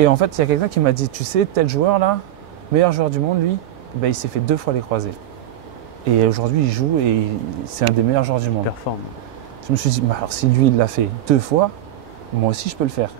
Et en fait, il y a quelqu'un qui m'a dit, tu sais, tel joueur là, meilleur joueur du monde, lui, ben, il s'est fait 2 fois les croisés. Et aujourd'hui, il joue et c'est un des meilleurs joueurs du monde. Performe. Je me suis dit, bah, alors si lui, il l'a fait 2 fois, moi aussi, je peux le faire.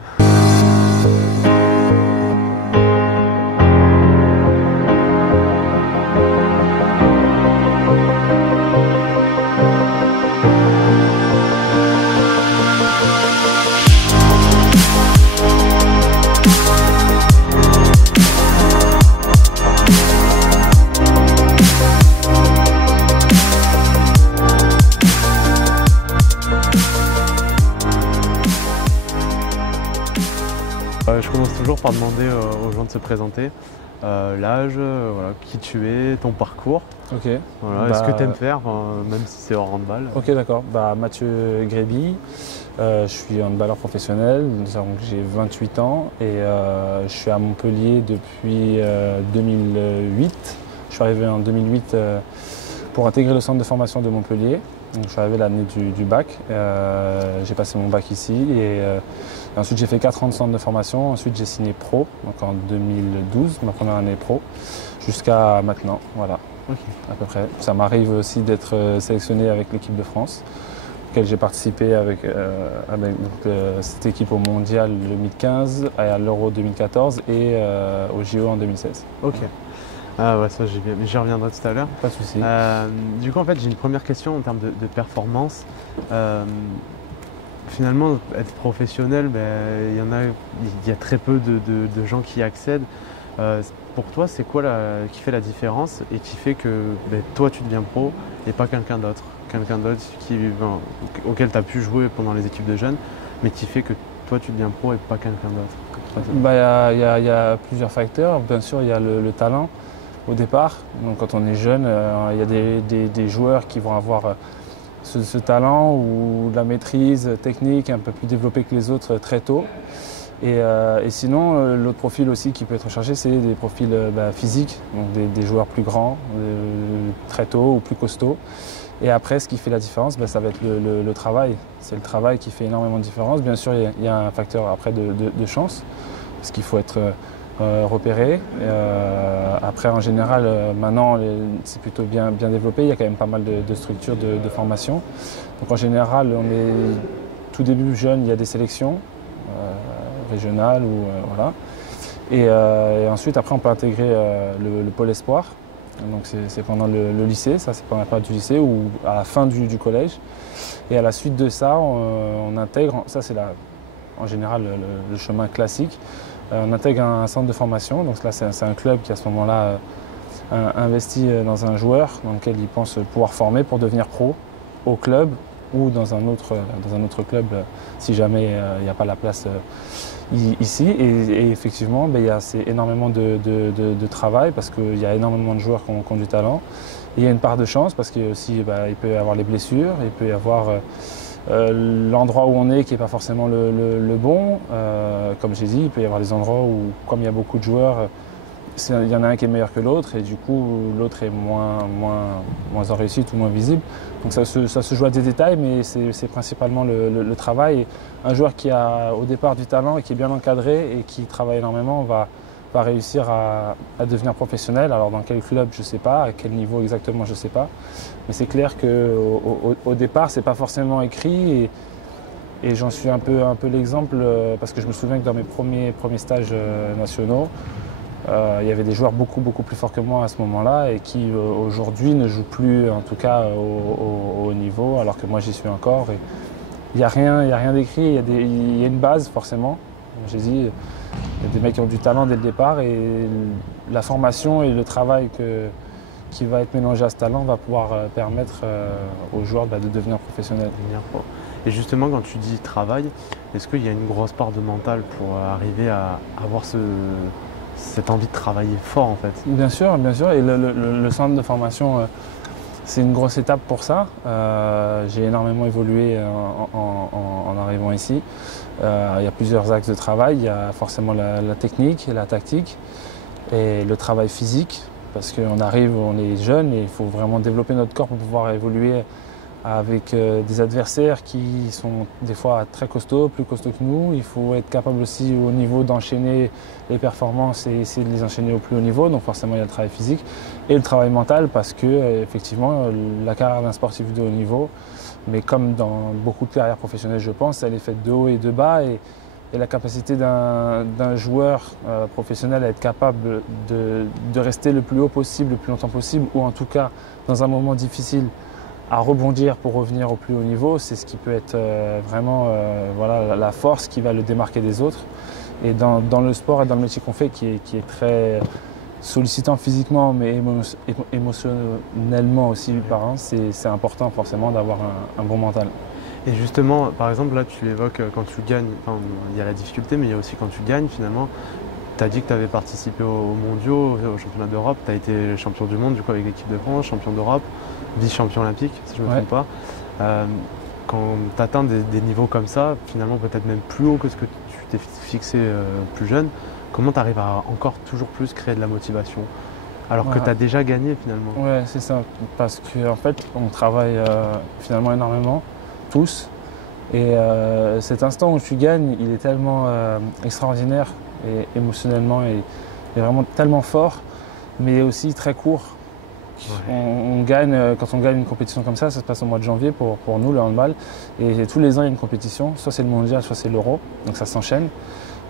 Je commence toujours par demander aux gens de se présenter, l'âge, voilà, qui tu es, ton parcours, Ok. voilà, ce que tu aimes faire, même si c'est hors handball. Ok, d'accord. Bah, Mathieu Gréby, je suis handballeur professionnel, donc j'ai 28 ans et je suis à Montpellier depuis 2008. Je suis arrivé en 2008 pour intégrer le centre de formation de Montpellier. Donc, je suis arrivé l'année du bac. J'ai passé mon bac ici et ensuite j'ai fait 4 ans de centre de formation. Ensuite j'ai signé pro, donc en 2012, ma première année pro, jusqu'à maintenant. Voilà, Okay. à peu près. Ça m'arrive aussi d'être sélectionné avec l'équipe de France, auquel j'ai participé avec cette équipe au Mondial 2015, à l'Euro 2014 et au JO en 2016. Ok. Ah ouais, ça j'y reviendrai tout à l'heure. Pas de souci. Du coup, en fait, j'ai une première question en termes de performance. Finalement, être professionnel, ben, il y a très peu de gens qui y accèdent. Pour toi, c'est quoi qui fait la différence et qui fait que ben, toi, tu deviens pro et pas quelqu'un d'autre? Quelqu'un d'autre auquel tu as pu jouer pendant les équipes de jeunes, mais qui fait que toi, tu deviens pro et pas quelqu'un d'autre? Bah, y a plusieurs facteurs. Bien sûr, il y a le talent au départ. Donc, quand on est jeune, il y a des joueurs qui vont avoir ce talent ou la maîtrise technique un peu plus développée que les autres très tôt. Et sinon, l'autre profil aussi qui peut être recherché, c'est des profils physiques, donc des joueurs plus grands, très tôt ou plus costauds. Et après, ce qui fait la différence, ça va être le travail. C'est le travail qui fait énormément de différence. Bien sûr, il y a un facteur après de chance, parce qu'il faut être repéré. Après, en général, maintenant, c'est plutôt bien développé. Il y a quand même pas mal de structures de formation. Donc en général, on est tout début jeune, il y a des sélections régionales ou voilà. Et ensuite, après, on peut intégrer le pôle espoir. Donc c'est pendant le lycée, ça c'est pendant la période du lycée ou à la fin du collège. Et à la suite de ça, on intègre, ça c'est en général le chemin classique, on intègre un centre de formation. Donc là c'est un club qui à ce moment-là investit dans un joueur dans lequel il pense pouvoir former pour devenir pro au club ou dans un autre club si jamais il n'y a pas la place ici. Et effectivement, c'est énormément de travail parce qu'il y a énormément de joueurs qui ont du talent. Et il y a une part de chance parce qu'il peut y avoir les blessures, il peut y avoir l'endroit où on est qui n'est pas forcément le bon. Comme j'ai dit, il peut y avoir des endroits où, comme il y a beaucoup de joueurs, il y en a un qui est meilleur que l'autre et du coup l'autre est moins en réussite ou moins visible. Donc ça se joue à des détails, mais c'est principalement le travail. Un joueur qui a au départ du talent et qui est bien encadré et qui travaille énormément va réussir à devenir professionnel. Alors dans quel club, je ne sais pas, à quel niveau exactement, je ne sais pas. Mais c'est clair qu'au départ, ce n'est pas forcément écrit. Et j'en suis un peu l'exemple parce que je me souviens que dans mes premiers stages nationaux, il y avait des joueurs beaucoup plus forts que moi à ce moment-là et qui aujourd'hui ne jouent plus, en tout cas au haut niveau, alors que moi j'y suis encore. Il n'y a rien d'écrit, il y a une base forcément. J'ai dit, il y a des mecs qui ont du talent dès le départ et la formation et le travail qui va être mélangé à ce talent va pouvoir permettre aux joueurs de devenir professionnels. Et justement, quand tu dis travail, est-ce qu'il y a une grosse part de mental pour arriver à avoir cette envie de travailler fort en fait? Bien sûr. Et le centre de formation, c'est une grosse étape pour ça. J'ai énormément évolué en arrivant ici. Il y a plusieurs axes de travail. Il y a forcément la technique, la tactique et le travail physique. Parce qu'on arrive, on est jeune et il faut vraiment développer notre corps pour pouvoir évoluer avec des adversaires qui sont des fois très costauds, plus costauds que nous. Il faut être capable aussi au niveau d'enchaîner les performances et essayer de les enchaîner au plus haut niveau. Donc forcément il y a le travail physique et le travail mental parce que effectivement la carrière d'un sportif de haut niveau, mais comme dans beaucoup de carrières professionnelles je pense, elle est faite de haut et de bas et la capacité d'un joueur professionnel à être capable de rester le plus haut possible, le plus longtemps possible, ou en tout cas dans un moment difficile à rebondir pour revenir au plus haut niveau, c'est ce qui peut être vraiment voilà, la force qui va le démarquer des autres. Et dans le sport et dans le métier qu'on fait, qui est très sollicitant physiquement, mais émotionnellement aussi, c'est important forcément d'avoir un bon mental. Et justement, par exemple, là tu l'évoques quand tu gagnes, enfin, il y a la difficulté, mais il y a aussi quand tu gagnes finalement. Tu as dit que tu avais participé aux mondiaux, aux championnats d'Europe, tu as été champion du monde du coup avec l'équipe de France, champion d'Europe, vice-champion olympique si je ne me trompe pas. Quand tu atteins des niveaux comme ça, finalement peut-être même plus haut que ce que tu t'es fixé plus jeune, comment tu arrives à encore toujours plus créer de la motivation alors que tu as déjà gagné finalement? Ouais, c'est ça, parce qu'en fait on travaille finalement énormément, tous, et cet instant où tu gagnes, il est tellement extraordinaire et émotionnellement et vraiment tellement fort, mais aussi très court. Ouais. On gagne, quand on gagne une compétition comme ça se passe au mois de janvier pour nous, le handball. Et tous les ans, il y a une compétition, soit c'est le mondial, soit c'est l'Euro, donc ça s'enchaîne.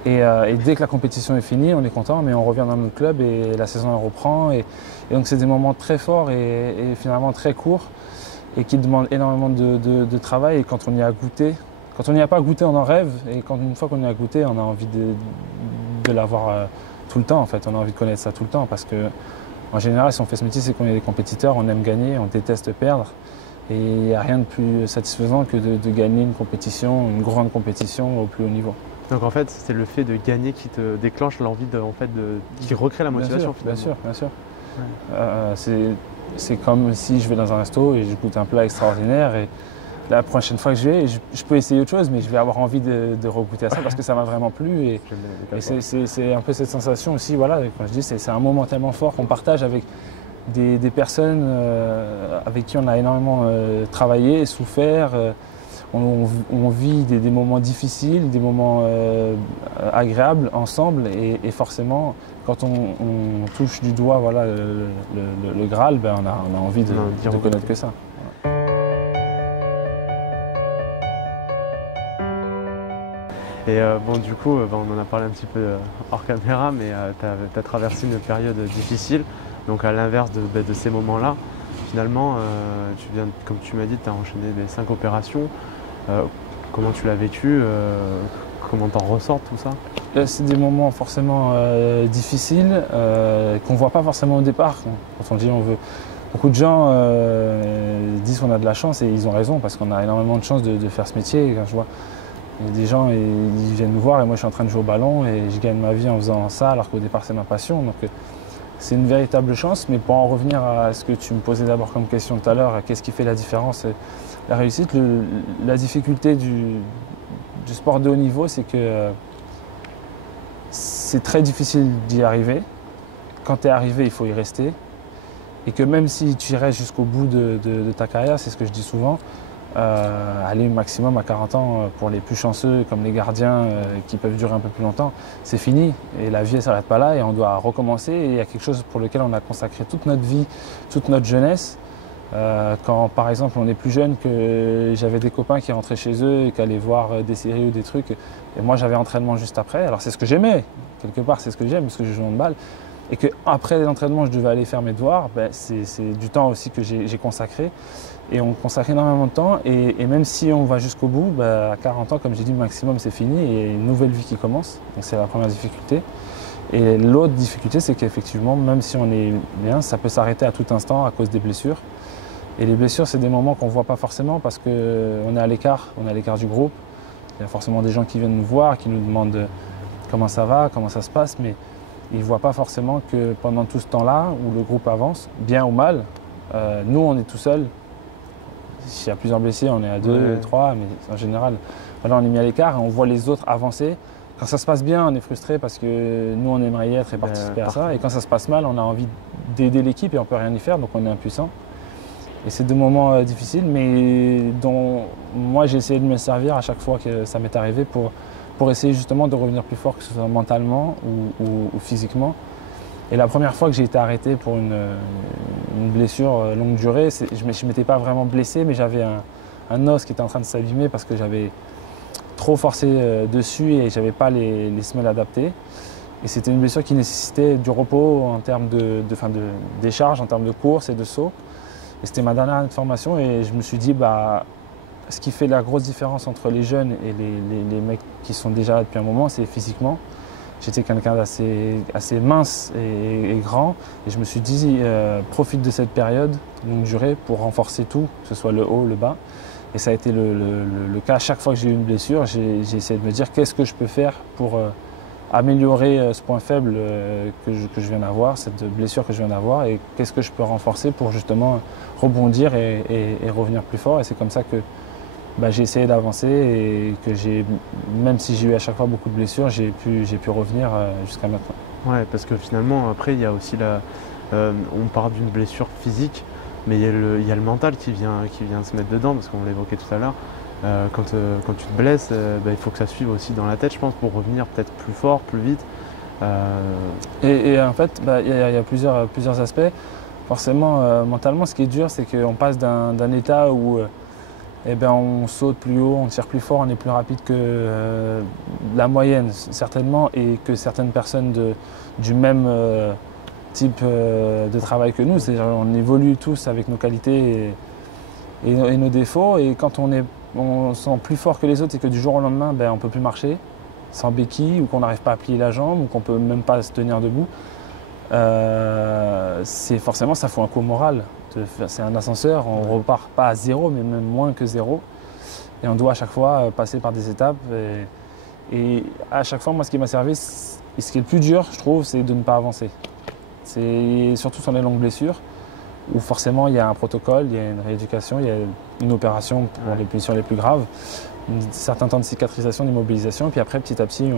Et dès que la compétition est finie, on est content, mais on revient dans notre club et la saison elle reprend. Et donc c'est des moments très forts et finalement très courts et qui demandent énormément de travail. Et quand on y a goûté, quand on n'y a pas goûté, on en rêve. Et une fois qu'on y a goûté, on a envie de l'avoir tout le temps en fait. On a envie de connaître ça tout le temps parce que en général, si on fait ce métier, c'est qu'on est des compétiteurs, on aime gagner, on déteste perdre. Et il n'y a rien de plus satisfaisant que de gagner une compétition, une grande compétition au plus haut niveau. Donc en fait, c'est le fait de gagner qui te déclenche l'envie qui recrée la motivation finalement. Bien sûr. Ouais. C'est comme si je vais dans un resto et je goûte un plat extraordinaire et la prochaine fois que je vais, je peux essayer autre chose, mais je vais avoir envie de regoûter à ça parce que ça m'a vraiment plu. Et c'est un peu cette sensation aussi, voilà, quand je dis, c'est un moment tellement fort qu'on partage avec des personnes avec qui on a énormément travaillé, souffert. On vit des moments difficiles, des moments agréables ensemble et forcément, quand on touche du doigt voilà, le Graal, ben on a envie de connaître que ça. Et bon, du coup, on en a parlé un petit peu hors caméra, mais tu as traversé une période difficile. Donc à l'inverse de ces moments-là, finalement, comme tu m'as dit, tu as enchaîné les 5 opérations. Comment tu l'as vécu? Comment t'en ressors tout ça? C'est des moments forcément difficiles qu'on ne voit pas forcément au départ. Quand on dit on veut. Beaucoup de gens disent qu'on a de la chance et ils ont raison parce qu'on a énormément de chance de faire ce métier. Et quand je vois des gens ils viennent nous voir et moi je suis en train de jouer au ballon et je gagne ma vie en faisant ça alors qu'au départ c'est ma passion. Donc c'est une véritable chance. Mais pour en revenir à ce que tu me posais d'abord comme question tout à l'heure, qu'est-ce qui fait la différence? La réussite, la difficulté du sport de haut niveau, c'est que c'est très difficile d'y arriver. Quand tu es arrivé, il faut y rester. Et que même si tu restes jusqu'au bout de ta carrière, c'est ce que je dis souvent, aller maximum à 40 ans pour les plus chanceux, comme les gardiens qui peuvent durer un peu plus longtemps, c'est fini. Et la vie, elle ne s'arrête pas là et on doit recommencer. Et il y a quelque chose pour lequel on a consacré toute notre vie, toute notre jeunesse. Quand par exemple on est plus jeune, que j'avais des copains qui rentraient chez eux et qui allaient voir des séries ou des trucs et moi j'avais entraînement juste après, alors c'est ce que j'aimais, quelque part c'est ce que j'aime parce que je joue au handball et qu'après l'entraînement je devais aller faire mes devoirs, c'est du temps aussi que j'ai consacré et on consacre énormément de temps et même si on va jusqu'au bout, à 40 ans comme j'ai dit le maximum c'est fini et une nouvelle vie qui commence, donc c'est la première difficulté. Et l'autre difficulté c'est qu'effectivement même si on est bien, ça peut s'arrêter à tout instant à cause des blessures. Et les blessures, c'est des moments qu'on ne voit pas forcément parce qu'on est à l'écart du groupe. Il y a forcément des gens qui viennent nous voir, qui nous demandent comment ça va, comment ça se passe, mais ils ne voient pas forcément que pendant tout ce temps-là, où le groupe avance, bien ou mal, nous, on est tout seul. S'il y a plusieurs blessés, on est à 2, 3, mais en général, voilà, on est mis à l'écart et on voit les autres avancer. Quand ça se passe bien, on est frustré parce que nous, on aimerait y être et participer à ça. Et quand ça se passe mal, on a envie d'aider l'équipe et on ne peut rien y faire, donc on est impuissant. Et c'est des moments difficiles, mais dont moi j'ai essayé de me servir à chaque fois que ça m'est arrivé pour essayer justement de revenir plus fort, que ce soit mentalement ou physiquement. Et la première fois que j'ai été arrêté pour une blessure longue durée, je ne m'étais pas vraiment blessé, mais j'avais un os qui était en train de s'abîmer parce que j'avais trop forcé dessus et je n'avais pas les semelles adaptées. Et c'était une blessure qui nécessitait du repos en termes de décharge, en termes de course et de saut. Et c'était ma dernière formation et je me suis dit, ce qui fait la grosse différence entre les jeunes et les mecs qui sont déjà là depuis un moment, c'est physiquement. J'étais quelqu'un assez mince et grand et je me suis dit, profite de cette période longue durée pour renforcer tout, que ce soit le haut, le bas. Et ça a été le cas. Chaque fois que j'ai eu une blessure, j'ai essayé de me dire qu'est-ce que je peux faire pour améliorer ce point faible que je viens d'avoir, cette blessure que je viens d'avoir, et qu'est-ce que je peux renforcer pour justement rebondir et revenir plus fort. Et c'est comme ça que j'ai essayé d'avancer et que même si j'ai eu à chaque fois beaucoup de blessures, j'ai pu revenir jusqu'à maintenant. Ouais, parce que finalement, après, il y a aussi on parle d'une blessure physique, mais il y a le mental qui vient se mettre dedans, parce qu'on l'évoquait tout à l'heure. Quand tu te blesses, il faut que ça suive aussi dans la tête, je pense, pour revenir peut-être plus fort, plus vite. Et en fait, il y a plusieurs aspects. Forcément, mentalement, ce qui est dur, c'est qu'on passe d'un état où on saute plus haut, on tire plus fort, on est plus rapide que la moyenne, certainement, et que certaines personnes du même type de travail que nous. C'est-à-dire, on évolue tous avec nos qualités et nos défauts. Et quand on se sent plus fort que les autres et que du jour au lendemain, on ne peut plus marcher sans béquille ou qu'on n'arrive pas à plier la jambe ou qu'on ne peut même pas se tenir debout, forcément, ça fout un coup au moral. C'est un ascenseur, on ne repart pas à zéro, mais même moins que zéro. Et on doit à chaque fois passer par des étapes. Et à chaque fois, moi, ce qui m'a servi, et ce qui est le plus dur, je trouve, c'est de ne pas avancer. C'est surtout sur les longues blessures, où forcément il y a un protocole, il y a une rééducation, il y a une opération pour les blessures les plus graves, un certain temps de cicatrisation, d'immobilisation, et puis après petit à petit,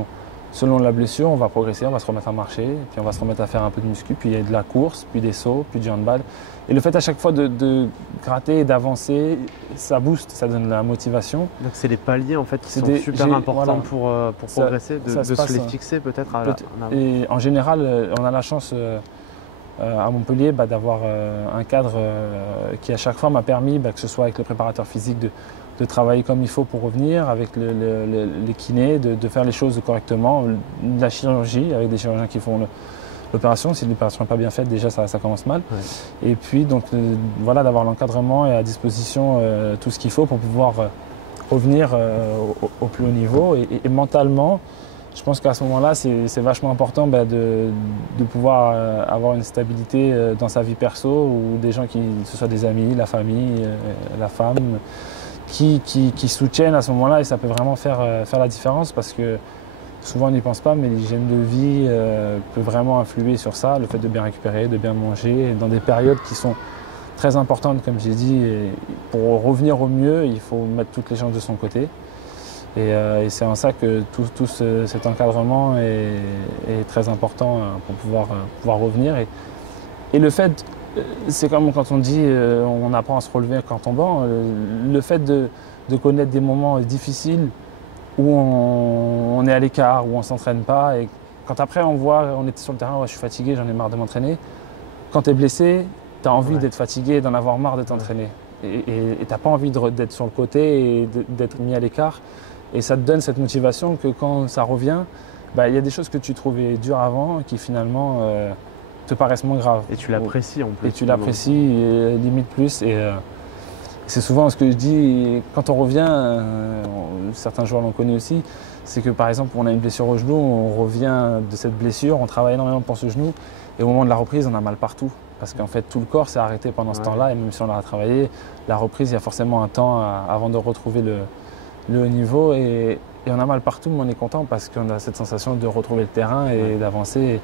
selon la blessure, on va progresser, on va se remettre à marcher, puis on va se remettre à faire un peu de muscu, puis il y a de la course, puis des sauts, puis du handball. Et le fait à chaque fois de gratter et d'avancer, ça booste, ça donne la motivation. Donc c'est les paliers en fait qui sont super importants pour progresser, de se les fixer peut-être en avant. Et en général, on a la chance à Montpellier d'avoir un cadre qui à chaque fois m'a permis, que ce soit avec le préparateur physique, de travailler comme il faut pour revenir, avec les kinés, de faire les choses correctement, la chirurgie avec des chirurgiens qui font l'opération. Si l'opération n'est pas bien faite, déjà ça commence mal. Ouais. Et puis donc d'avoir l'encadrement et à disposition tout ce qu'il faut pour pouvoir revenir au plus haut niveau. Et mentalement, je pense qu'à ce moment-là, c'est vachement important de pouvoir avoir une stabilité dans sa vie perso, ou des gens, que ce soit des amis, la famille, la femme, qui soutiennent à ce moment-là, et ça peut vraiment faire la différence, parce que souvent on n'y pense pas, mais l'hygiène de vie peut vraiment influer sur ça, le fait de bien récupérer, de bien manger, dans des périodes qui sont très importantes, comme j'ai dit. Et pour revenir au mieux, il faut mettre toutes les chances de son côté. Et c'est en ça que tout cet encadrement est très important pour pouvoir revenir. Et le fait, c'est comme quand on dit on apprend à se relever qu'en tombant, le fait de connaître des moments difficiles où on est à l'écart, où on ne s'entraîne pas, et quand après on est sur le terrain, je suis fatigué, j'en ai marre de m'entraîner. Quand tu es blessé, tu as envie d'être fatigué, d'en avoir marre de t'entraîner. Et tu n'as pas envie d'être sur le côté et d'être mis à l'écart. Et ça te donne cette motivation que quand ça revient, il y a des choses que tu trouvais dures avant qui finalement te paraissent moins graves. Et tu l'apprécies en plus. Et tu l'apprécies limite plus. Et c'est souvent ce que je dis, quand on revient, certains joueurs l'ont connu aussi, c'est que par exemple on a une blessure au genou, on revient de cette blessure, on travaille énormément pour ce genou, et au moment de la reprise on a mal partout. Parce qu'en fait tout le corps s'est arrêté pendant ce temps-là, et même si on l'a travaillé, la reprise, il y a forcément un temps avant de retrouver le haut niveau, et on a mal partout, mais on est content parce qu'on a cette sensation de retrouver le terrain et d'avancer.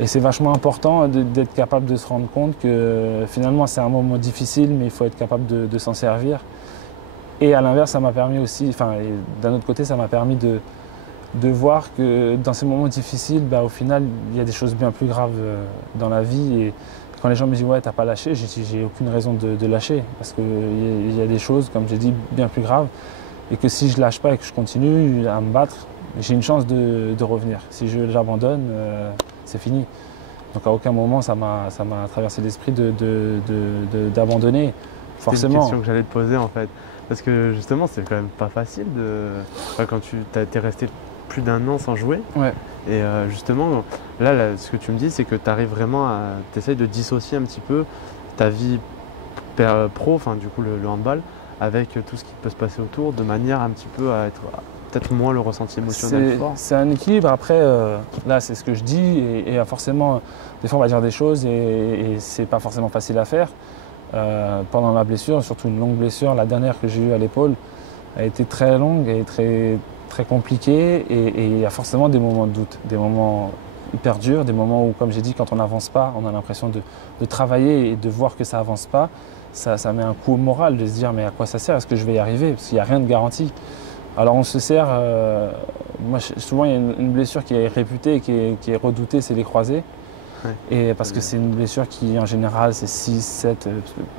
Et c'est vachement important d'être capable de se rendre compte que finalement c'est un moment difficile, mais il faut être capable de s'en servir. Et à l'inverse, ça m'a permis aussi, d'un autre côté, ça m'a permis de voir que dans ces moments difficiles, au final, il y a des choses bien plus graves dans la vie. Et quand les gens me disent ouais, t'as pas lâché, j'ai aucune raison de lâcher. Parce qu'il y a des choses, comme j'ai dit, bien plus graves. Et que si je lâche pas et que je continue à me battre, j'ai une chance de revenir. Si j'abandonne, c'est fini. Donc à aucun moment ça m'a traversé l'esprit d'abandonner. Forcément. C'est une question que j'allais te poser en fait. Parce que justement, c'est quand même pas facile quand tu es resté plus d'1 an sans jouer. Ouais. Et justement, là, ce que tu me dis, c'est que tu arrives vraiment tu essayes de dissocier un petit peu ta vie pro, enfin du coup le handball, avec tout ce qui peut se passer autour, de manière un petit peu à être peut-être moins le ressenti émotionnel fort. C'est un équilibre. Après, là, c'est ce que je dis. Et forcément, des fois, on va dire des choses et c'est pas forcément facile à faire. Pendant la blessure, surtout une longue blessure, la dernière que j'ai eue à l'épaule, a été très longue et très, très compliquée. Et il y a forcément des moments de doute, des moments hyper durs, des moments où, comme j'ai dit, quand on n'avance pas, on a l'impression de travailler et de voir que ça avance pas. Ça met un coup au moral de se dire mais à quoi ça sert? Est-ce que je vais y arriver? Parce qu'il n'y a rien de garanti. Alors on se sert, moi souvent il y a une blessure qui est réputée et qui est redoutée, c'est les croisés. Ouais. Et parce que c'est une blessure qui en général c'est 6, 7,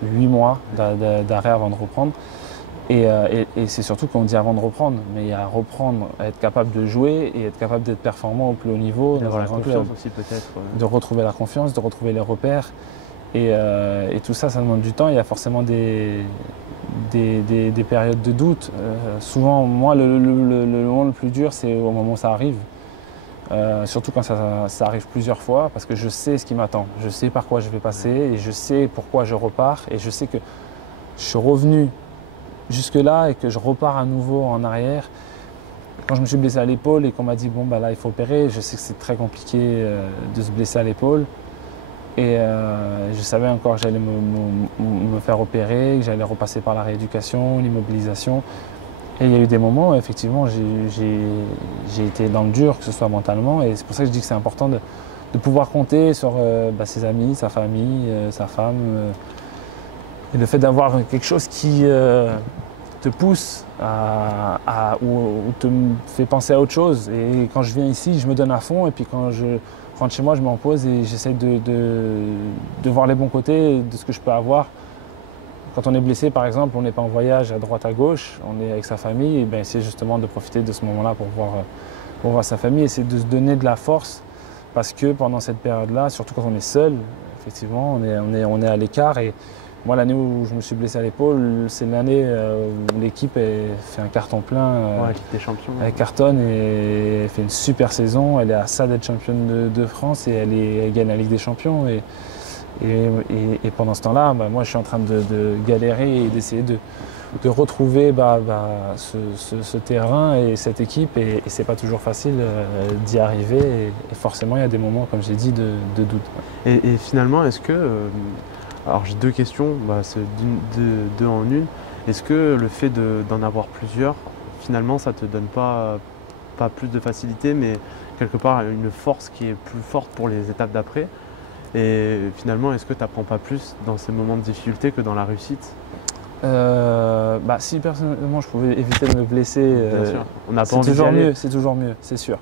8 mois d'arrêt avant de reprendre. Et c'est surtout qu'on dit avant de reprendre, mais il y a reprendre, être capable de jouer et être capable d'être performant au plus haut niveau. D'avoir la confiance aussi peut-être. De retrouver la confiance, de retrouver les repères. Et tout ça, ça demande du temps. Il y a forcément des périodes de doute. Souvent, moi, le moment le plus dur, c'est au moment où ça arrive. Surtout quand ça arrive plusieurs fois, parce que je sais ce qui m'attend. Je sais par quoi je vais passer et je sais pourquoi je repars. Et je sais que je suis revenu jusque-là et que je repars à nouveau en arrière. Quand je me suis blessé à l'épaule et qu'on m'a dit bon, bah là, il faut opérer, je sais que c'est très compliqué de se blesser à l'épaule. Et je savais encore que j'allais me faire opérer, que j'allais repasser par la rééducation, l'immobilisation. Et il y a eu des moments où effectivement j'ai été dans le dur, que ce soit mentalement. Et c'est pour ça que je dis que c'est important de pouvoir compter sur ses amis, sa famille, sa femme. Et le fait d'avoir quelque chose qui te pousse ou te fait penser à autre chose. Et quand je viens ici, je me donne à fond. Et puis quand je rentre chez moi, je m'en pose et j'essaie de voir les bons côtés de ce que je peux avoir. Quand on est blessé, par exemple, on n'est pas en voyage à droite à gauche, on est avec sa famille, et bien c'est justement de profiter de ce moment-là pour voir sa famille et c'est de se donner de la force parce que pendant cette période-là, surtout quand on est seul, effectivement, on est à l'écart. Et moi, l'année où je me suis blessé à l'épaule, c'est l'année où l'équipe fait un carton plein. L'équipe des champions. Elle cartonne et elle fait une super saison. Elle est à ça d'être championne de France et elle gagne la Ligue des Champions. Et pendant ce temps-là, moi, je suis en train de galérer et d'essayer de retrouver ce terrain et cette équipe. Et c'est pas toujours facile d'y arriver. Et forcément, il y a des moments, comme j'ai dit, de doute. Et finalement, est-ce que... alors j'ai 2 questions, c'est deux en une. Est-ce que le fait d'en avoir plusieurs, finalement, ça te donne pas plus de facilité, mais quelque part une force qui est plus forte pour les étapes d'après? Et finalement, est-ce que tu n'apprends pas plus dans ces moments de difficulté que dans la réussite? Si personnellement je pouvais éviter de me blesser, Bien sûr. On n'a pas c'est envie toujours d'y aller. mieux, c'est toujours mieux, c'est sûr.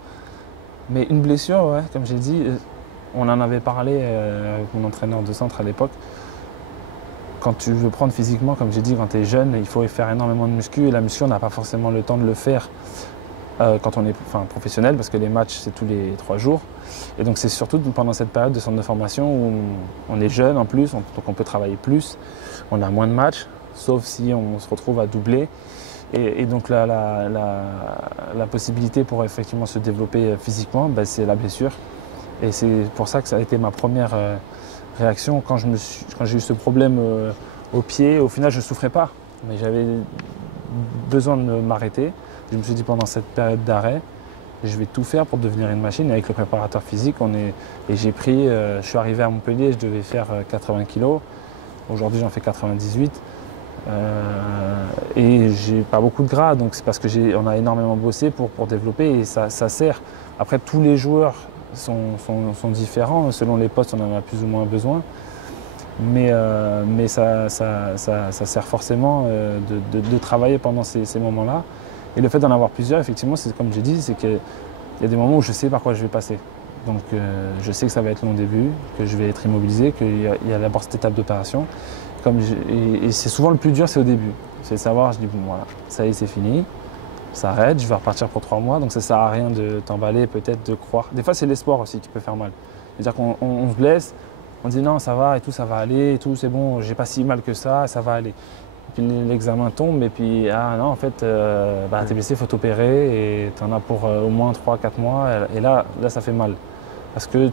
Mais une blessure, ouais, comme j'ai dit, on en avait parlé avec mon entraîneur de centre à l'époque. Quand tu veux prendre physiquement, comme j'ai dit, quand tu es jeune, il faut faire énormément de muscu et la muscu, on n'a pas forcément le temps de le faire quand on est professionnel parce que les matchs, c'est tous les 3 jours. Et donc c'est surtout pendant cette période de centre de formation où on est jeune en plus, donc on peut travailler plus, on a moins de matchs, sauf si on se retrouve à doubler. Et donc la possibilité pour effectivement se développer physiquement, c'est la blessure. Et c'est pour ça que ça a été ma première réaction quand j'ai eu ce problème au pied. Au final, je ne souffrais pas, mais j'avais besoin de m'arrêter. Je me suis dit pendant cette période d'arrêt, je vais tout faire pour devenir une machine. Et avec le préparateur physique, et j'ai pris, je suis arrivé à Montpellier, je devais faire 80 kg. Aujourd'hui, j'en fais 98. Et j'ai pas beaucoup de gras, donc c'est parce qu'on a énormément bossé pour développer et ça sert. Après, tous les joueurs sont différents, selon les postes, on en a plus ou moins besoin. Mais ça sert forcément de travailler pendant ces moments-là. Et le fait d'en avoir plusieurs, effectivement, c'est comme j'ai dit, c'est qu'il y a des moments où je sais par quoi je vais passer. Donc je sais que ça va être long au début, que je vais être immobilisé, qu'il y a d'abord cette étape d'opération. Et c'est souvent le plus dur, c'est au début. C'est de savoir, je dis bon voilà, ça y est, c'est fini, ça arrête, je vais repartir pour 3 mois, donc ça sert à rien de t'emballer, peut-être de croire. Des fois c'est l'espoir aussi qui peut faire mal. C'est-à-dire qu'on se blesse, on dit non ça va et tout, ça va aller et tout, c'est bon, j'ai pas si mal que ça va aller. Et puis l'examen tombe et puis ah non en fait t'es blessé, il faut t'opérer et tu en as pour au moins 3-4 mois et là ça fait mal. Parce que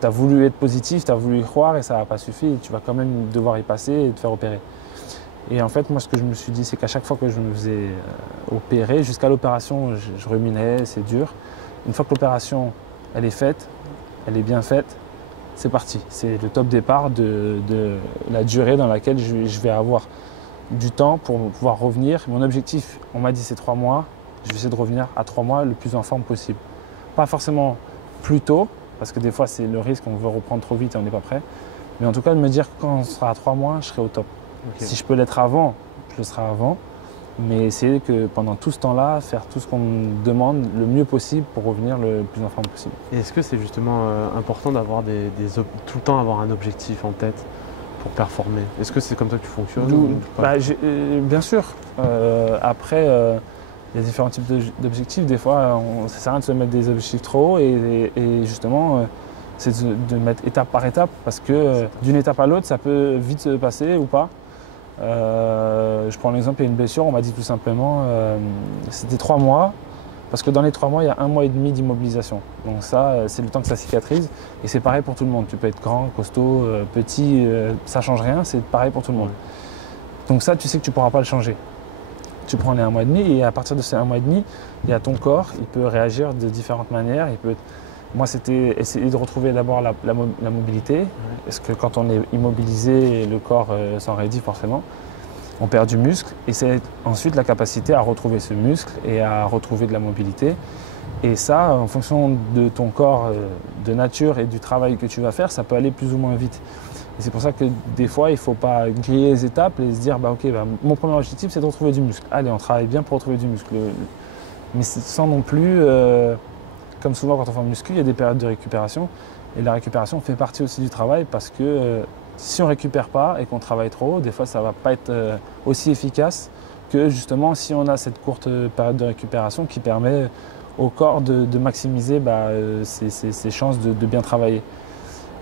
tu as voulu être positif, tu as voulu y croire et ça n'a pas suffi, tu vas quand même devoir y passer et te faire opérer. Et en fait moi ce que je me suis dit c'est qu'à chaque fois que je me faisais opérer, jusqu'à l'opération je ruminais, c'est dur. Une fois que l'opération elle est faite, elle est bien faite, c'est parti. C'est le top départ de la durée dans laquelle je vais avoir du temps pour pouvoir revenir. Mon objectif, on m'a dit c'est 3 mois, je vais essayer de revenir à 3 mois le plus en forme possible. Pas forcément plus tôt, parce que des fois c'est le risque, on veut reprendre trop vite et on n'est pas prêt. Mais en tout cas de me dire que quand on sera à 3 mois, je serai au top. Okay. Si je peux l'être avant, je le serai avant. Mais essayer que pendant tout ce temps-là, faire tout ce qu'on me demande le mieux possible pour revenir le plus en forme possible. Et est-ce que c'est justement important d'avoir tout le temps avoir un objectif en tête pour performer? Est-ce que c'est comme ça que tu fonctionnes Bien sûr. Après, il y a différents types d'objectifs. Des fois, ça sert à rien de se mettre des objectifs trop hauts et justement, c'est de mettre étape par étape parce que d'une étape à l'autre, ça peut vite se passer ou pas. Je prends l'exemple, il y a une blessure, on m'a dit tout simplement, c'était 3 mois, parce que dans les 3 mois, il y a 1 mois et demi d'immobilisation. Donc ça, c'est le temps que ça cicatrise, et c'est pareil pour tout le monde. Tu peux être grand, costaud, petit, ça ne change rien, c'est pareil pour tout le monde. Donc ça, tu sais que tu ne pourras pas le changer. Tu prends les 1 mois et demi, et à partir de ces 1 mois et demi, il y a ton corps, il peut réagir de différentes manières. Moi, c'était essayer de retrouver d'abord la mobilité, parce que quand on est immobilisé, le corps s'enraidit forcément, on perd du muscle, et c'est ensuite la capacité à retrouver ce muscle et à retrouver de la mobilité. Et ça, en fonction de ton corps de nature et du travail que tu vas faire, ça peut aller plus ou moins vite. Et c'est pour ça que des fois, il ne faut pas griller les étapes et se dire mon premier objectif, c'est de retrouver du muscle. Allez, on travaille bien pour retrouver du muscle. Mais sans non plus... Comme souvent quand on fait un muscu, il y a des périodes de récupération et la récupération fait partie aussi du travail parce que si on ne récupère pas et qu'on travaille trop, des fois ça ne va pas être aussi efficace que justement si on a cette courte période de récupération qui permet au corps de maximiser ses chances de bien travailler.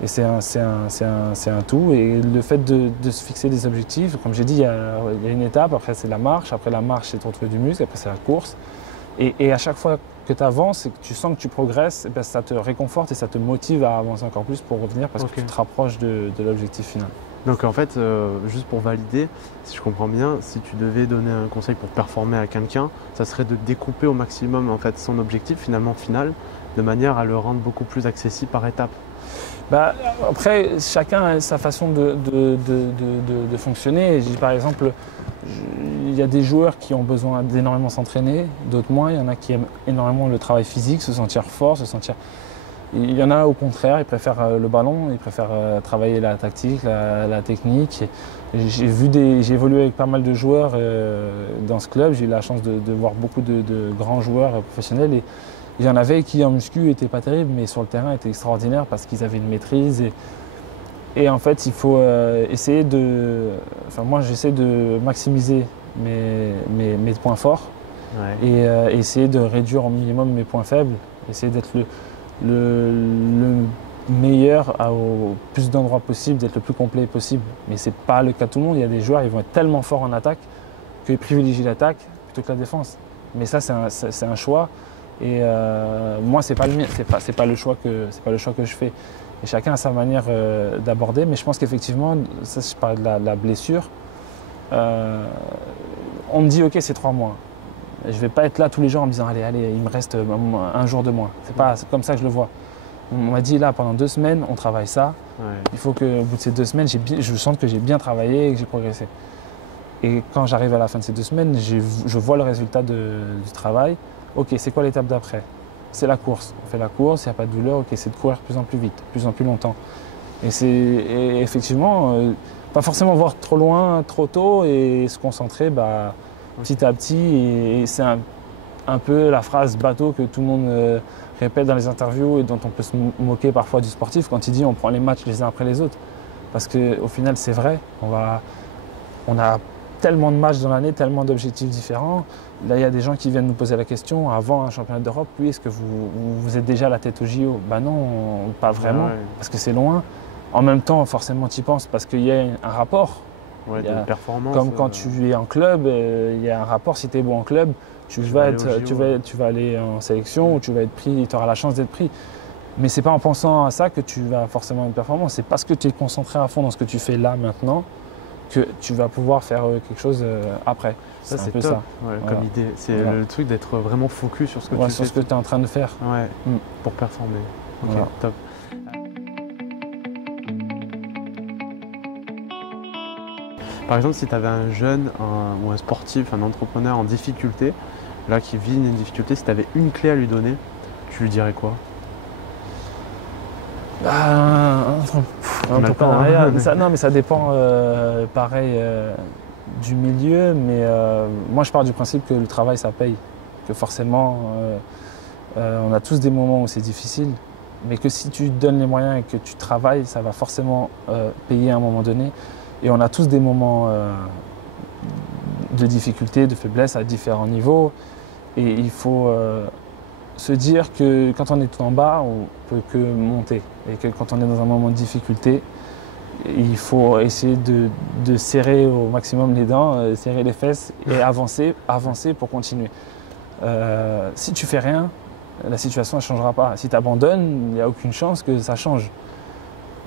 Et c'est un tout et le fait de se fixer des objectifs, comme j'ai dit, il y a une étape, après c'est la marche, après la marche c'est de retrouver du muscle, après c'est la course. Et à chaque fois que tu avances et que tu sens que tu progresses, ça te réconforte et ça te motive à avancer encore plus pour revenir parce que tu te rapproches de l'objectif final. Donc en fait, juste pour valider, si je comprends bien, si tu devais donner un conseil pour performer à quelqu'un, ça serait de découper au maximum en fait, son objectif finalement final, de manière à le rendre beaucoup plus accessible par étapes. Après, chacun a sa façon de fonctionner. Par exemple, il y a des joueurs qui ont besoin d'énormément s'entraîner, d'autres moins. Il y en a qui aiment énormément le travail physique, se sentir fort, Il y en a au contraire, ils préfèrent le ballon, ils préfèrent travailler la tactique, la technique. J'ai évolué avec pas mal de joueurs dans ce club. J'ai eu la chance de voir beaucoup de grands joueurs professionnels. Et il y en avait qui en muscu n'étaient pas terribles, mais sur le terrain étaient extraordinaires parce qu'ils avaient une maîtrise. Et en fait, il faut essayer moi, j'essaie de maximiser mes points forts et essayer de réduire au minimum mes points faibles. Essayer d'être le meilleur au plus d'endroits possible, d'être le plus complet possible. Mais ce n'est pas le cas de tout le monde. Il y a des joueurs, ils vont être tellement forts en attaque qu'ils privilégient l'attaque plutôt que la défense. Mais ça, c'est un choix. Et moi, c'est pas le mien, c'est pas le choix que je fais. Et chacun a sa manière d'aborder, mais je pense qu'effectivement, ça, je parle de la blessure. On me dit, ok, c'est 3 mois. Je ne vais pas être là tous les jours en me disant, allez, il me reste 1 jour de moins. C'est comme ça que je le vois. On m'a dit, là, pendant 2 semaines, on travaille ça. Il faut qu'au bout de ces 2 semaines, je sente que j'ai bien travaillé et que j'ai progressé. Et quand j'arrive à la fin de ces 2 semaines, je vois le résultat du travail. Ok, c'est quoi l'étape d'après? C'est la course. On fait la course, il n'y a pas de douleur. Ok, c'est de courir de plus en plus vite, de plus en plus longtemps. Et effectivement, pas forcément voir trop loin, trop tôt et se concentrer petit à petit. Et c'est un peu la phrase bateau que tout le monde répète dans les interviews et dont on peut se moquer parfois du sportif quand il dit on prend les matchs les uns après les autres. Parce qu'au final, c'est vrai, on a tellement de matchs dans l'année, tellement d'objectifs différents. Là, il y a des gens qui viennent nous poser la question avant un championnat d'Europe, oui, est-ce que vous êtes déjà à la tête au JO? Ben non, pas vraiment, parce que c'est loin. En même temps, forcément, tu y penses parce qu'il y a un rapport. Ouais, de performance. Comme quand tu es en club, il y a un rapport. Si tu es bon en club, tu vas aller en sélection ou tu vas être pris, tu auras la chance d'être pris. Mais c'est pas en pensant à ça que tu vas forcément une performance. C'est parce que tu es concentré à fond dans ce que tu fais là, maintenant, que tu vas pouvoir faire quelque chose après. Ça, c'est un peu top, ça. ouais, Voilà. comme idée. C'est Voilà. le truc d'être vraiment focus sur ce que tu sur fais. ce que tu es en train de faire. Ouais, pour performer. Ok, Voilà. top. Par exemple, si tu avais un jeune ou un sportif, un entrepreneur en difficulté, là qui vit une difficulté, si tu avais une clé à lui donner, tu lui dirais quoi? Entrepreneuriat, mais ça dépend pareil du milieu, mais moi je pars du principe que le travail ça paye, que forcément on a tous des moments où c'est difficile, mais que si tu donnes les moyens et que tu travailles, ça va forcément payer à un moment donné. Et on a tous des moments de difficulté, de faiblesse à différents niveaux, et il faut se dire que quand on est tout en bas, on peut que monter. Et que quand on est dans un moment de difficulté, il faut essayer de serrer au maximum les dents, serrer les fesses et avancer pour continuer. Si tu fais rien, la situation ne changera pas. Si tu abandonnes, il n'y a aucune chance que ça change.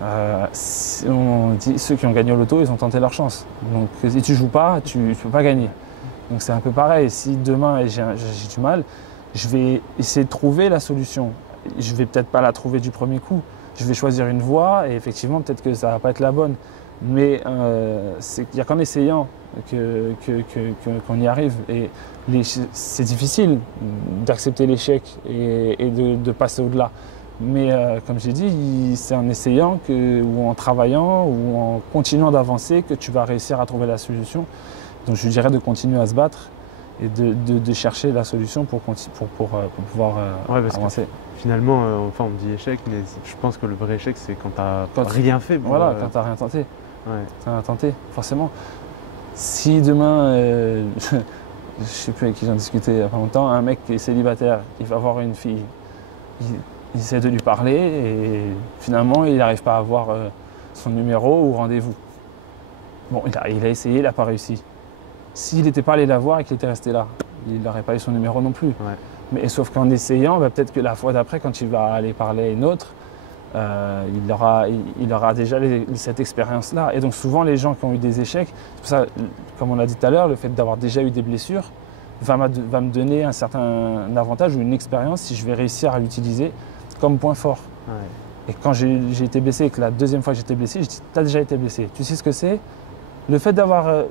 On dit ceux qui ont gagné au loto, ils ont tenté leur chance. Donc si tu ne joues pas, tu ne peux pas gagner. Donc c'est un peu pareil. Si demain j'ai du mal, je vais essayer de trouver la solution. Je ne vais peut-être pas la trouver du premier coup. Je vais choisir une voie et effectivement, peut-être que ça ne va pas être la bonne. Mais il n'y a qu'en essayant qu'on y arrive. Et c'est difficile d'accepter l'échec et de passer au-delà. Mais comme j'ai dit, c'est en essayant ou en travaillant ou en continuant d'avancer que tu vas réussir à trouver la solution. Donc je dirais de continuer à se battre et de chercher la solution pour pouvoir avancer. Finalement, on dit échec, mais je pense que le vrai échec, c'est quand tu n'as rien fait. Voilà, quand tu n'as rien tenté. Ouais. Tu n'as rien tenté, forcément. Si demain, je ne sais plus avec qui j'en discutais il n'y a pas longtemps, un mec qui est célibataire, il va voir une fille, il essaie de lui parler et finalement, il n'arrive pas à avoir son numéro ou rendez-vous. Bon, il a essayé, il n'a pas réussi. S'il n'était pas allé la voir et qu'il était resté là, il n'aurait pas eu son numéro non plus. Ouais. Mais sauf qu'en essayant, peut-être que la fois d'après, quand il va aller parler à une autre, il aura déjà cette expérience-là. Et donc souvent, les gens qui ont eu des échecs, c'est pour ça, comme on l'a dit tout à l'heure, le fait d'avoir déjà eu des blessures va me donner un certain avantage ou une expérience si je vais réussir à l'utiliser comme point fort. Ouais. Et quand j'ai été blessé et que la deuxième fois que j'étais blessé, je dis « tu as déjà été blessé, tu sais ce que c'est ?» Le fait d'avoir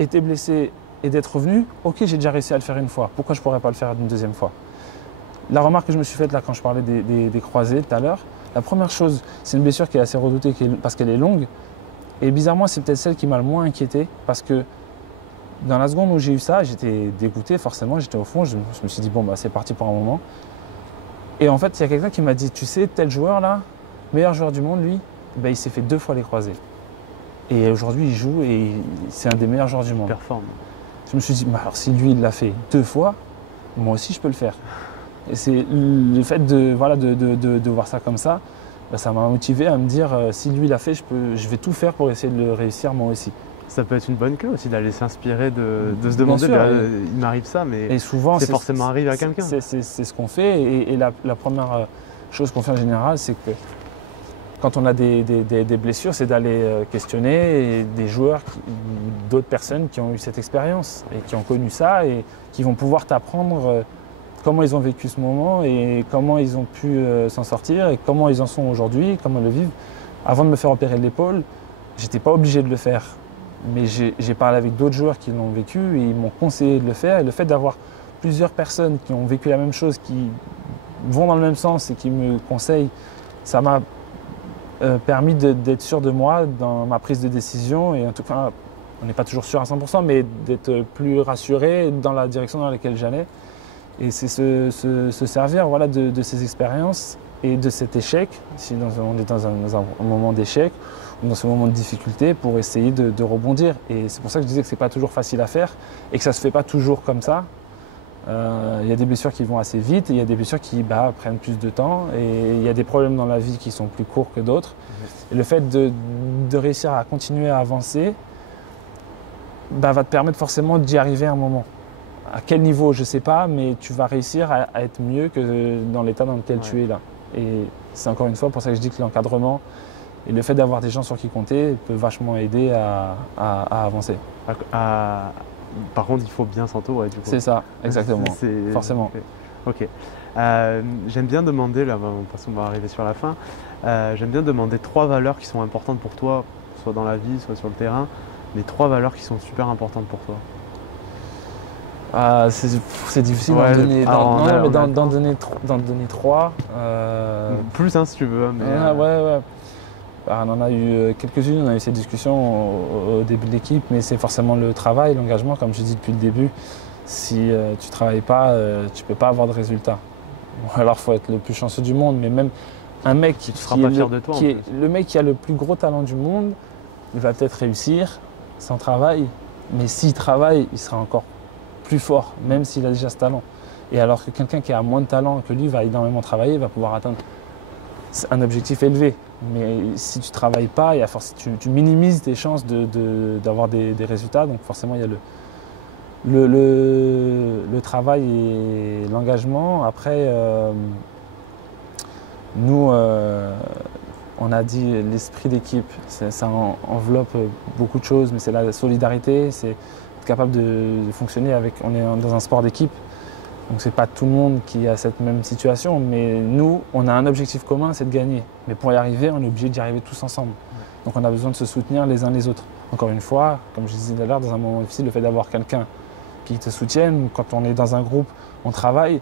été blessé et d'être revenu, ok, j'ai déjà réussi à le faire une fois, pourquoi je ne pourrais pas le faire une deuxième fois? La remarque que je me suis faite là quand je parlais des croisés tout à l'heure, la première chose, c'est une blessure qui est assez redoutée parce qu'elle est longue. Et bizarrement, c'est peut-être celle qui m'a le moins inquiété parce que dans la seconde où j'ai eu ça, j'étais dégoûté forcément, j'étais au fond, je me suis dit bon c'est parti pour un moment. Et en fait, il y a quelqu'un qui m'a dit, tu sais, tel joueur là, meilleur joueur du monde lui, il s'est fait 2 fois les croisés. Et aujourd'hui, il joue et c'est un des meilleurs joueurs du monde. Il performe. Je me suis dit, alors si lui, il l'a fait 2 fois, moi aussi, je peux le faire. Et c'est le fait de voir ça comme ça, ça m'a motivé à me dire, si lui l'a fait, je vais tout faire pour essayer de le réussir moi aussi. Ça peut être une bonne clé aussi d'aller s'inspirer, de se demander, il m'arrive ça, mais et souvent, c'est forcément arrivé à quelqu'un. C'est ce qu'on fait et la première chose qu'on fait en général, c'est que quand on a des blessures, c'est d'aller questionner des joueurs, d'autres personnes qui ont eu cette expérience et qui ont connu ça et qui vont pouvoir t'apprendre comment ils ont vécu ce moment et comment ils ont pu s'en sortir et comment ils en sont aujourd'hui, comment ils le vivent. Avant de me faire opérer de l'épaule, je n'étais pas obligé de le faire. Mais j'ai parlé avec d'autres joueurs qui l'ont vécu et ils m'ont conseillé de le faire. Et le fait d'avoir plusieurs personnes qui ont vécu la même chose, qui vont dans le même sens et qui me conseillent, ça m'a permis d'être sûr de moi dans ma prise de décision. Et en tout cas, on n'est pas toujours sûr à 100%, mais d'être plus rassuré dans la direction dans laquelle j'allais. Et c'est se servir voilà, de ces expériences et de cet échec, si on est dans un moment d'échec ou dans ce moment de difficulté, pour essayer de rebondir. Et c'est pour ça que je disais que ce n'est pas toujours facile à faire et que ça ne se fait pas toujours comme ça. Il y a des blessures qui vont assez vite, et il y a des blessures qui prennent plus de temps, et il y a des problèmes dans la vie qui sont plus courts que d'autres. Et le fait de réussir à continuer à avancer va te permettre forcément d'y arriver à un moment. À quel niveau, je ne sais pas, mais tu vas réussir à être mieux que dans l'état dans lequel tu es là. Et c'est encore une fois pour ça que je dis que l'encadrement et le fait d'avoir des gens sur qui compter peut vachement aider à avancer. Par contre, il faut bien s'entourer du coup. C'est ça, exactement, forcément. Ok. J'aime bien demander, là, parce qu'on va arriver sur la fin, j'aime bien demander 3 valeurs qui sont importantes pour toi, soit dans la vie, soit sur le terrain, les 3 valeurs qui sont super importantes pour toi. C'est difficile d'en donner, d'en donner 3. Plus si tu veux. Mais ouais. On en a eu quelques-unes, on a eu ces discussions au début de l'équipe, mais c'est forcément le travail, l'engagement, comme je dis depuis le début. Si tu ne travailles pas, tu ne peux pas avoir de résultats. Alors il faut être le plus chanceux du monde, mais même un mec le mec qui a le plus gros talent du monde, il va peut-être réussir sans travail, mais s'il travaille, il sera encore plus fort, même s'il a déjà ce talent. Et alors que quelqu'un qui a moins de talent que lui va énormément travailler, va pouvoir atteindre un objectif élevé. Mais si tu ne travailles pas, tu minimises tes chances d'avoir des résultats. Donc forcément, il y a le travail et l'engagement. Après, nous, on a dit l'esprit d'équipe. Ça enveloppe beaucoup de choses, mais c'est la solidarité, c'est être capable de fonctionner avec. On est dans un sport d'équipe. Donc c'est pas tout le monde qui a cette même situation, mais nous, on a un objectif commun, c'est de gagner. Mais pour y arriver, on est obligé d'y arriver tous ensemble. Donc on a besoin de se soutenir les uns les autres. Encore une fois, comme je disais tout à l'heure, dans un moment difficile, le fait d'avoir quelqu'un qui te soutienne, quand on est dans un groupe, on travaille,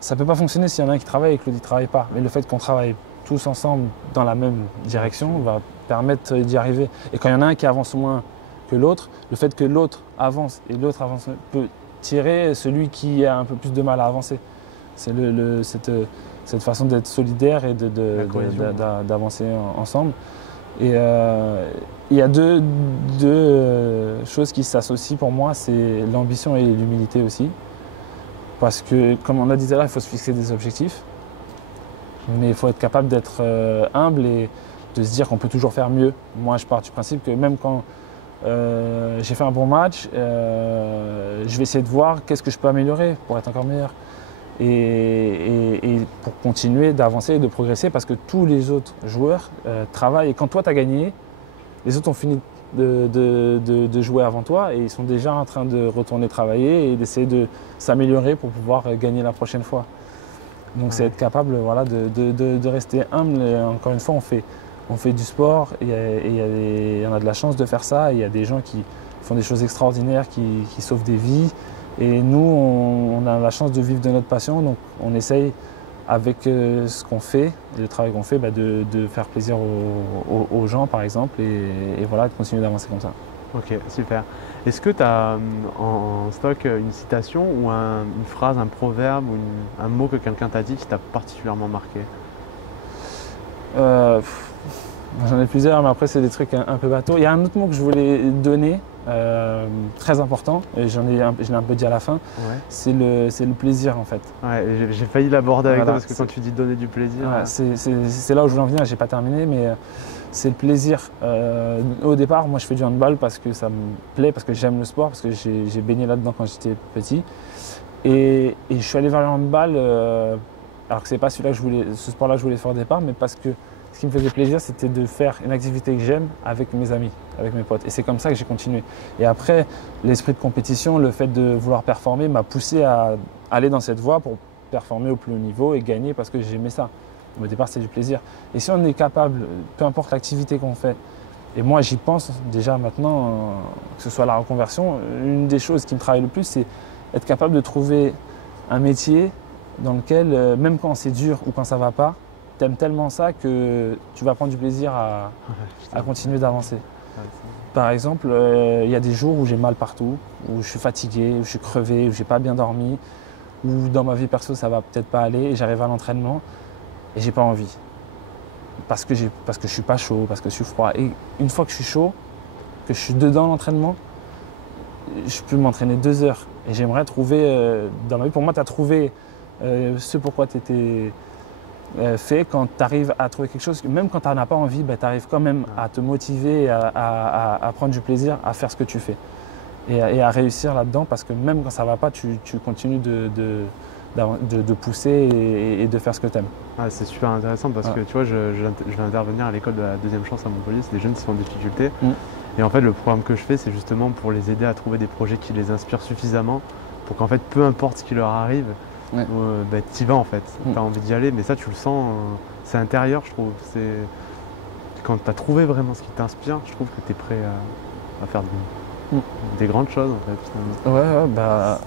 ça ne peut pas fonctionner s'il y en a un qui travaille et que l'autre ne travaille pas. Mais le fait qu'on travaille tous ensemble dans la même direction va permettre d'y arriver. Et quand il y en a un qui avance moins que l'autre, le fait que l'autre avance et l'autre avance peut tirer celui qui a un peu plus de mal à avancer. C'est cette façon d'être solidaire et d'avancer ensemble. Et il y a deux choses qui s'associent pour moi, c'est l'ambition et l'humilité aussi. Parce que, comme on a dit tout à l'heure, il faut se fixer des objectifs. Mais il faut être capable d'être humble et de se dire qu'on peut toujours faire mieux. Moi, je pars du principe que même quand j'ai fait un bon match, je vais essayer de voir qu'est-ce que je peux améliorer pour être encore meilleur. Et pour continuer d'avancer et de progresser, parce que tous les autres joueurs travaillent. Et quand toi, tu as gagné, les autres ont fini de jouer avant toi et ils sont déjà en train de retourner travailler et d'essayer de s'améliorer pour pouvoir gagner la prochaine fois. Donc c'est être capable de rester humble. Et encore une fois, on fait du sport et on a de la chance de faire ça. Il y a des gens qui font des choses extraordinaires, qui sauvent des vies. Et nous, on a la chance de vivre de notre passion. Donc on essaye, avec ce qu'on fait, le travail qu'on fait, de faire plaisir aux gens, par exemple, et voilà, de continuer d'avancer comme ça. Ok, super. Est-ce que tu as en stock une citation ou une phrase, un proverbe ou un mot que quelqu'un t'a dit qui t'a particulièrement marqué? J'en ai plusieurs, mais après c'est des trucs un peu bateaux. Il y a un autre mot que je voulais donner, très important, et je l'ai un peu dit à la fin, c'est le plaisir en fait. Ouais, j'ai failli l'aborder avec toi parce que quand tu dis donner du plaisir… C'est là où je voulais en venir, j'ai pas terminé, mais c'est le plaisir. Au départ, moi je fais du handball parce que ça me plaît, parce que j'aime le sport, parce que j'ai baigné là-dedans quand j'étais petit. Et je suis allé vers le handball, alors que c'est pas ce sport-là que je voulais faire au départ, mais parce que ce qui me faisait plaisir, c'était de faire une activité que j'aime avec mes amis, avec mes potes. Et c'est comme ça que j'ai continué. Et après, l'esprit de compétition, le fait de vouloir performer m'a poussé à aller dans cette voie pour performer au plus haut niveau et gagner parce que j'aimais ça. Au départ, c'était du plaisir. Et si on est capable, peu importe l'activité qu'on fait, et moi j'y pense déjà maintenant, que ce soit la reconversion, une des choses qui me travaille le plus, c'est être capable de trouver un métier dans lequel, même quand c'est dur ou quand ça ne va pas, tu aimes tellement ça que tu vas prendre du plaisir à continuer d'avancer. Par exemple, il y a des jours où j'ai mal partout, où je suis fatigué, où je suis crevé, où je n'ai pas bien dormi, ou dans ma vie perso ça va peut-être pas aller et j'arrive à l'entraînement et j'ai pas envie. Parce que je suis pas chaud, parce que je suis froid. Et une fois que je suis chaud, que je suis dedans l'entraînement, je peux m'entraîner 2 heures. Et j'aimerais trouver, dans ma vie, pour moi, tu as trouvé ce pourquoi tu étais fait quand tu arrives à trouver quelque chose, même quand tu n'en as pas envie, tu arrives quand même à te motiver, à prendre du plaisir, à faire ce que tu fais. Et à réussir là-dedans, parce que même quand ça ne va pas, tu continues de pousser et de faire ce que tu aimes. Ah, c'est super intéressant parce que tu vois, je vais intervenir à l'école de la deuxième chance à Montpellier, c'est des jeunes qui sont en difficulté. Et en fait, le programme que je fais, c'est justement pour les aider à trouver des projets qui les inspirent suffisamment pour qu'en fait, peu importe ce qui leur arrive, tu y vas en fait. Tu as envie d'y aller, mais ça, tu le sens, c'est intérieur, je trouve. Quand tu as trouvé vraiment ce qui t'inspire, je trouve que tu es prêt à faire des grandes choses en fait. Finalement.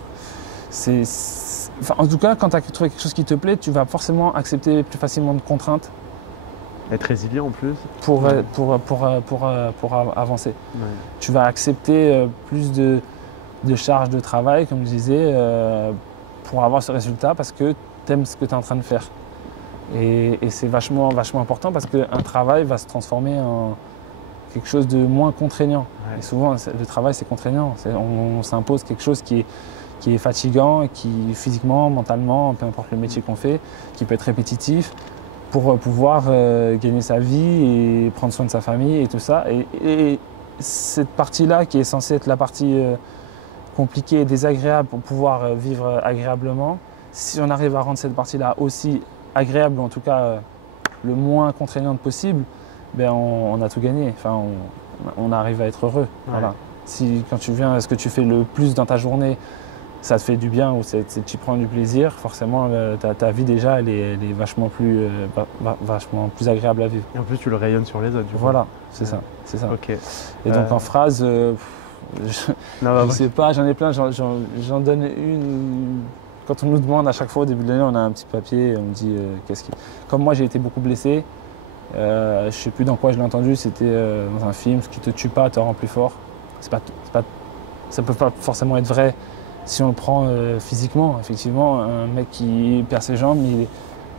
Enfin, en tout cas, quand tu as trouvé quelque chose qui te plaît, tu vas forcément accepter plus facilement de contraintes. Être résilient en plus. Pour avancer. Ouais. Tu vas accepter plus de charges de travail, comme je disais, pour avoir ce résultat parce que tu aimes ce que tu es en train de faire. Et c'est vachement important parce qu'un travail va se transformer en quelque chose de moins contraignant. Ouais. Et souvent, le travail, c'est contraignant. On s'impose quelque chose qui est fatigant, et qui physiquement, mentalement, peu importe le métier qu'on fait, qui peut être répétitif, pour pouvoir gagner sa vie et prendre soin de sa famille et tout ça. Et cette partie-là, qui est censée être la partie compliquée et désagréable pour pouvoir vivre agréablement, si on arrive à rendre cette partie-là aussi agréable, ou en tout cas le moins contraignante possible, on a tout gagné. Enfin, on arrive à être heureux. Ouais. Voilà. Si quand tu viens, ce que tu fais le plus dans ta journée, ça te fait du bien ou tu prends du plaisir, forcément ta vie déjà elle est vachement plus agréable à vivre. Et en plus tu le rayonnes sur les autres. Voilà, c'est ça. Okay. Et donc en phrase, je sais pas, j'en ai plein, j'en donne une. Quand on nous demande à chaque fois au début de l'année, on a un petit papier, on me dit Comme moi j'ai été beaucoup blessé, je sais plus dans quoi je l'ai entendu, c'était dans un film, ce qui te tue pas te rend plus fort. Ça peut pas forcément être vrai. Si on le prend physiquement, effectivement, un mec qui perd ses jambes, il est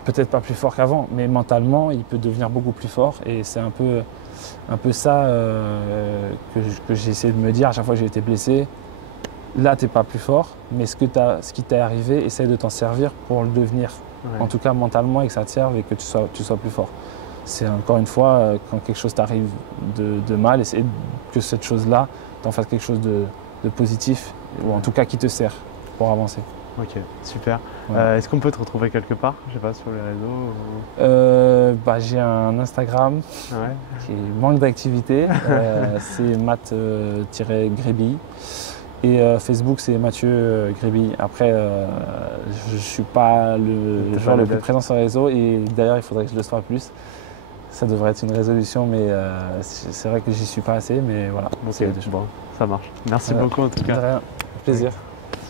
peut-être pas plus fort qu'avant, mais mentalement, il peut devenir beaucoup plus fort. Et c'est un peu ça que j'ai essayé de me dire à chaque fois que j'ai été blessé. Là, tu n'es pas plus fort, mais ce qui t'est arrivé, essaye de t'en servir pour le devenir. Ouais. En tout cas, mentalement, et que ça te serve et que tu sois plus fort. C'est encore une fois, quand quelque chose t'arrive de mal, essaye que cette chose-là t'en fasse quelque chose de positif, ou en tout cas qui te sert pour avancer. Ok, super. Ouais. Est-ce qu'on peut te retrouver quelque part, je sais pas, sur les réseaux J'ai un Instagram qui manque d'activité, c'est Matt-Gréby. Et Facebook, c'est Mathieu Gréby. Après, je ne suis pas le joueur le plus présent sur les réseaux et d'ailleurs, il faudrait que je le sois plus. Ça devrait être une résolution, mais c'est vrai que j'y suis pas assez, mais voilà. Okay. Bon, ça marche. Merci beaucoup en tout cas. De rien, plaisir.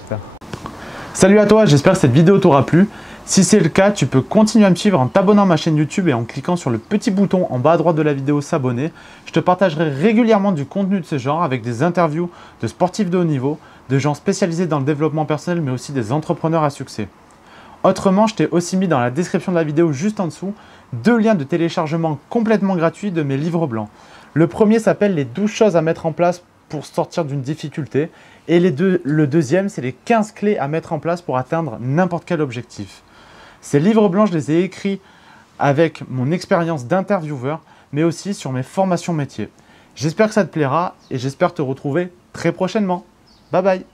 Super. Salut à toi, j'espère que cette vidéo t'aura plu. Si c'est le cas, tu peux continuer à me suivre en t'abonnant à ma chaîne YouTube et en cliquant sur le petit bouton en bas à droite de la vidéo s'abonner. Je te partagerai régulièrement du contenu de ce genre avec des interviews de sportifs de haut niveau, de gens spécialisés dans le développement personnel, mais aussi des entrepreneurs à succès. Autrement, je t'ai aussi mis dans la description de la vidéo juste en dessous 2 liens de téléchargement complètement gratuits de mes livres blancs. Le premier s'appelle les 12 choses à mettre en place pour sortir d'une difficulté et le deuxième, c'est les 15 clés à mettre en place pour atteindre n'importe quel objectif. Ces livres blancs, je les ai écrits avec mon expérience d'intervieweur, mais aussi sur mes formations métiers. J'espère que ça te plaira et j'espère te retrouver très prochainement. Bye bye!